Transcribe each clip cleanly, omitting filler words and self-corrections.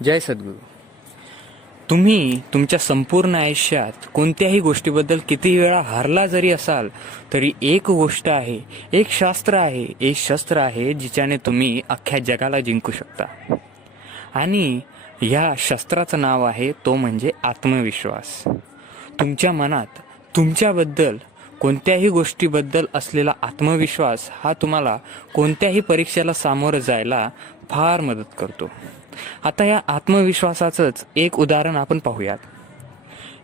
जय सद्गुरू. तुम्ही तुमच्या संपूर्ण आयुष्यात कोणत्याही गोष्टीबद्दल किती वेळा हारला जरी असाल तरी एक गोष्ट आहे, एक शास्त्र आहे, एक शस्त्र आहे जिच्याने तुम्ही अख्ख्या जगाला जिंकू शकता. आणि या शस्त्राचं नाव आहे तो म्हणजे आत्मविश्वास. तुमच्या मनात तुमच्याबद्दल कोणत्याही गोष्टीबद्दल असलेला आत्मविश्वास हा तुम्हाला कोणत्याही परीक्षेला सामोरं जायला फार मदत करतो. आता या आत्मविश्वासाचंच एक उदाहरण आपण पाहूयात.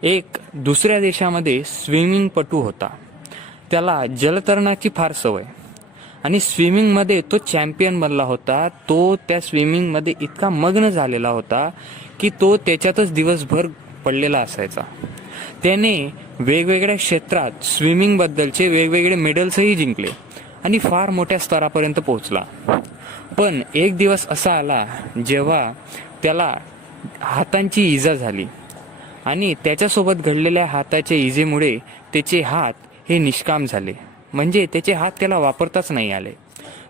एक दुसऱ्या देशामध्ये स्विमिंगपटू होता. त्याला जलतरणाची फार सवय आणि स्विमिंगमध्ये तो चॅम्पियन बनला होता. तो त्या स्विमिंगमध्ये इतका मग्न झालेला होता की तो त्याच्यातच दिवसभर पडलेला असायचा. त्याने वेगवेगळ्या क्षेत्रात स्विमिंगबद्दलचे वेगवेगळे मेडल्सही जिंकले आणि फार मोठ्या स्तरापर्यंत पोहोचला. पण एक दिवस असा आला जेव्हा त्याला हातांची इजा झाली आणि त्याच्यासोबत घडलेल्या हाताच्या इजेमुळे त्याचे हात हे निष्काम झाले, म्हणजे त्याचे हात त्याला वापरताच नाही आले.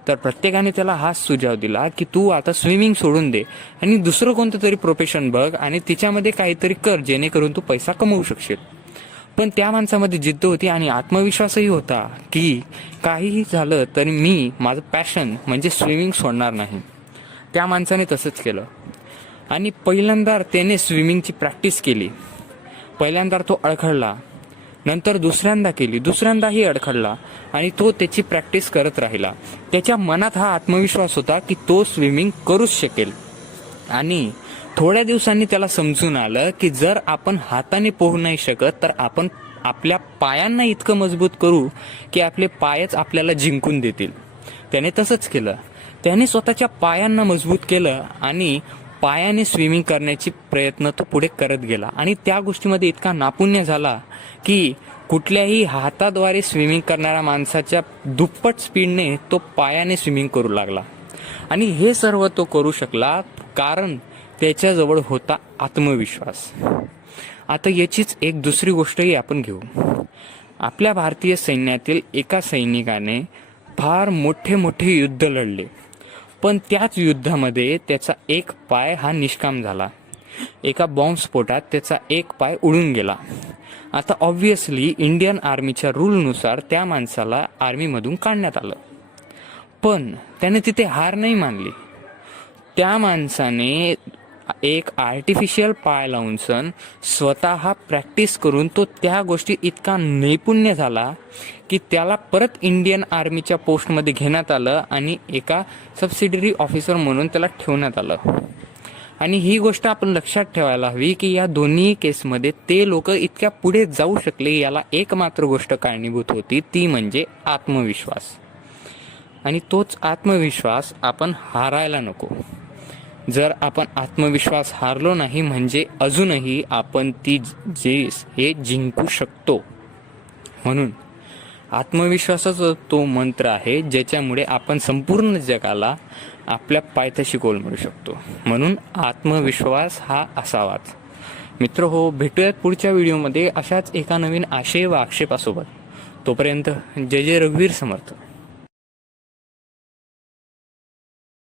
तर प्रत्येकाने त्याला हाच सुझाव दिला की तू आता स्विमिंग सोडून दे आणि दुसरं कोणतं तरी प्रोफेशन बघ आणि तिच्यामध्ये काहीतरी कर जेणेकरून तू पैसा कमवू शकशील. पण त्या माणसामध्ये जिद्द होती आणि आत्मविश्वासही होता की काहीही झालं तरी मी माझं पॅशन म्हणजे स्विमिंग सोडणार नाही. त्या माणसाने तसंच केलं आणि पहिल्यांदा त्याने स्विमिंगची प्रॅक्टिस केली. पहिल्यांदा तो अडखळला, नंतर दुसऱ्यांदा केली, दुसऱ्यांदाही अडखळला आणि तो त्याची प्रॅक्टिस करत राहिला. त्याच्या मनात हा आत्मविश्वास होता की तो स्विमिंग करूच शकेल. आणि थोड्या दिवसांनी त्याला समजून आलं की जर आपण हाताने पोहू नाही शकत तर आपण आपल्या पायांना इतकं मजबूत करू की आपले पायच आपल्याला जिंकून देतील. त्याने तसंच केलं. त्याने स्वतःच्या पायांना मजबूत केलं आणि पायाने स्विमिंग करण्याची प्रयत्न तो पुढे करत गेला आणि त्या गोष्टीमध्ये इतका नापुण्य झाला की कुठल्याही हाताद्वारे स्विमिंग करणाऱ्या माणसाच्या दुप्पट स्पीडने तो पायाने स्विमिंग करू लागला. आणि हे सर्व तो करू शकला कारण त्याच्याजवळ होता आत्मविश्वास. आता याचीच एक दुसरी गोष्टही आपण घेऊ. आपल्या भारतीय सैन्यातील एका सैनिकाने फार मोठे मोठे युद्ध लढले, पण त्याच युद्धामध्ये त्याचा एक पाय हा निष्काम झाला. एका बॉम्बस्फोटात त्याचा एक पाय उडून गेला. आता ऑब्व्हियसली इंडियन आर्मीच्या रूलनुसार त्या माणसाला आर्मीमधून काढण्यात आलं. पण त्याने तिथे हार नाही मानली. त्या माणसाने एक आर्टिफिशियल पाय लावून स्वतः प्रॅक्टिस करून तो त्या गोष्टी इतका नैपुण्य झाला की त्याला परत इंडियन आर्मीच्या पोस्टमध्ये घेण्यात आलं आणि एका सबसिडरी ऑफिसर म्हणून त्याला ठेवण्यात आलं. आणि ही गोष्ट आपण लक्षात ठेवायला हवी की या दोन्ही केसमध्ये ते लोक इतक्या पुढे जाऊ शकले याला एक मात्र गोष्ट कारणीभूत होती, ती म्हणजे आत्मविश्वास. आणि तोच आत्मविश्वास आपण हारायला नको. जर आपण आत्मविश्वास हारलो नाही म्हणजे अजूनही आपण ती रेस हे जिंकू शकतो. म्हणून आत्मविश्वासाचा तो मंत्र आहे ज्याच्यामुळे आपण संपूर्ण जगाला आपल्या पायथ्याशी कोलमडू शकतो. म्हणून आत्मविश्वास हा असावाच. मित्र हो, भेटूयात पुढच्या व्हिडिओमध्ये अशाच एका नवीन आशय व आक्षेपासोबत. तोपर्यंत जय जय रघुवीर समर्थ.